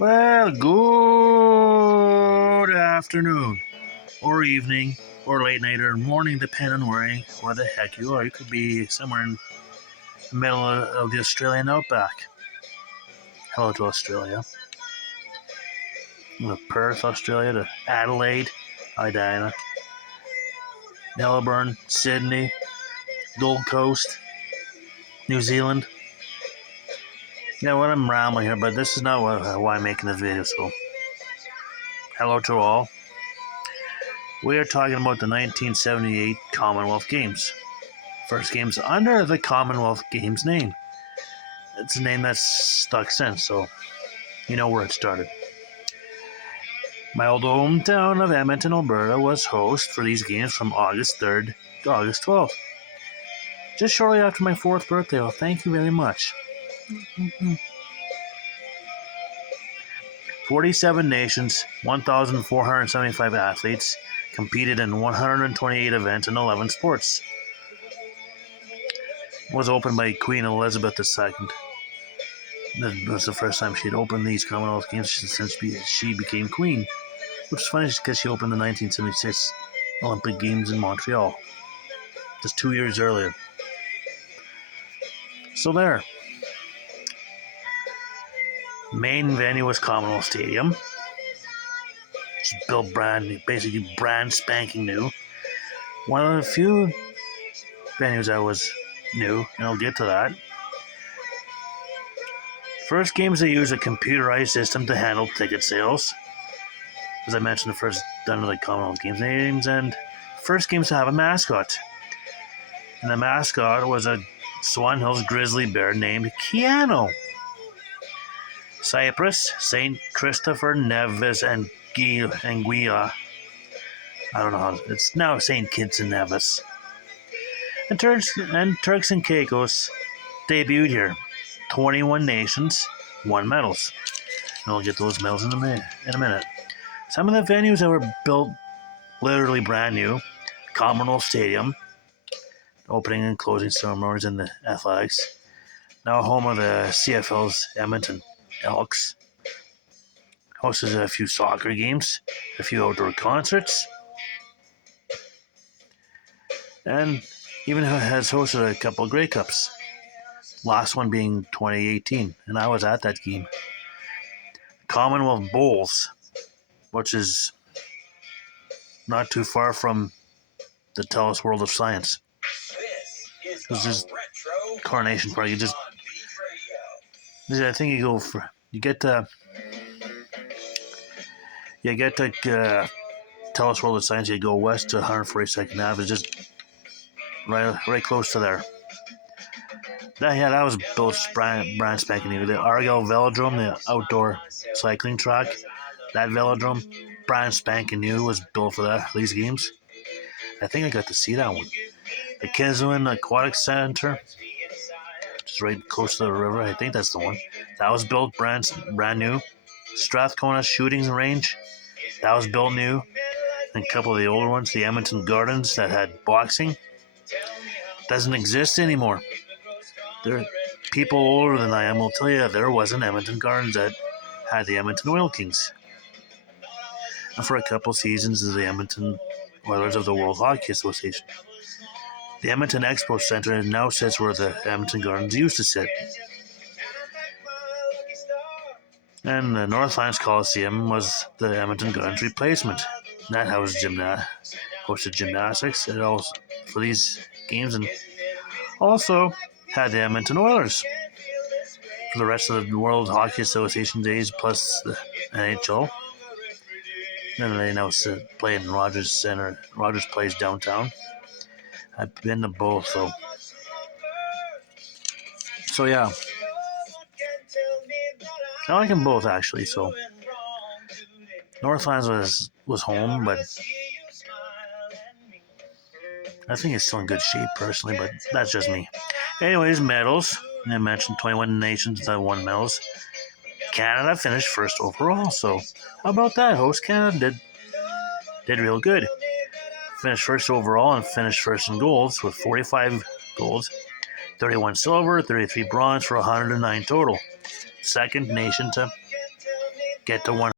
Well, good afternoon, or evening, or late night, or morning, depending on where the heck you are. You could be somewhere in the middle of the Australian outback. Hello to Australia. To Perth, Australia, to Adelaide. Hi, Diana. Melbourne, Sydney, Gold Coast, New Zealand. Yeah, well, I'm rambling here, but this is not why I'm making this video, so hello to all. We are talking about the 1978 Commonwealth Games. First games under the Commonwealth Games name. It's a name that's stuck since, so you know where it started. My old hometown of Edmonton, Alberta was host for these games from August 3rd to August 12th. Just shortly after my 4th birthday. Well, thank you very much. 47 nations, 1,475 athletes competed in 128 events in 11 sports. It was opened by Queen Elizabeth II. That was the first time she had opened these Commonwealth Games since she became queen. Which is funny because she opened the 1976 Olympic Games in Montreal, just 2 years earlier. So there. Main venue was Commonwealth Stadium. It's built basically brand spanking new. One of the few venues that was new, and I'll get to that. First games, they used a computerized system to handle ticket sales. As I mentioned, the first done with the Commonwealth Games, and first games to have a mascot. And the mascot was a Swan Hills grizzly bear named Keanu. Cyprus, St. Christopher, Nevis, and Guia. I don't know how it's now St. Kitts and Nevis. And Turks and Caicos debuted here. 21 nations, 1 medals. And I'll get those medals in a minute. Some of the venues that were built literally brand new: Commonwealth Stadium, opening and closing ceremonies in the athletics. Now home of the CFL's Edmonton Elks. Hosted a few soccer games, a few outdoor concerts, and even has hosted a couple of Grey Cups. Last one being 2018, and I was at that game. Commonwealth Bowls, which is not too far from the TELUS World of Science. It was just coronation party. I think you get to TELUS World of Science. You go west to 142nd Ave. It's just right close to there. That was built brand spanking new. The Argyle Velodrome, the outdoor cycling track, that velodrome, brand spanking new, was built for these games. I think I got to see that one. The Kiswin Aquatic Center, just right close to the river. I think that's the one. That was built brand new. Strathcona Shooting Range, that was built new. And a couple of the older ones, the Edmonton Gardens that had boxing, doesn't exist anymore. There, people older than I am will tell you there was an Edmonton Gardens that had the Edmonton Oil Kings. And for a couple seasons, the Edmonton Oilers of the World Hockey Association. The Edmonton Expo Center now sits where the Edmonton Gardens used to sit. And the Northlands Coliseum was the Edmonton Gardens replacement. That hosted gymnastics and also for these games, and also had the Edmonton Oilers for the rest of the World Hockey Association days, plus the NHL. And they now play in Rogers Center, Rogers Place downtown. I've been to both, so yeah. I like them both, actually. So Northlands was home, but I think it's still in good shape personally, but that's just me. Anyways, medals. I mentioned 21 nations that won medals. Canada finished first overall, so how about that? Host Canada did real good. Finished first overall and finished first in golds with 45 golds, 31 silver, 33 bronze for 109 total. Second nation to get to one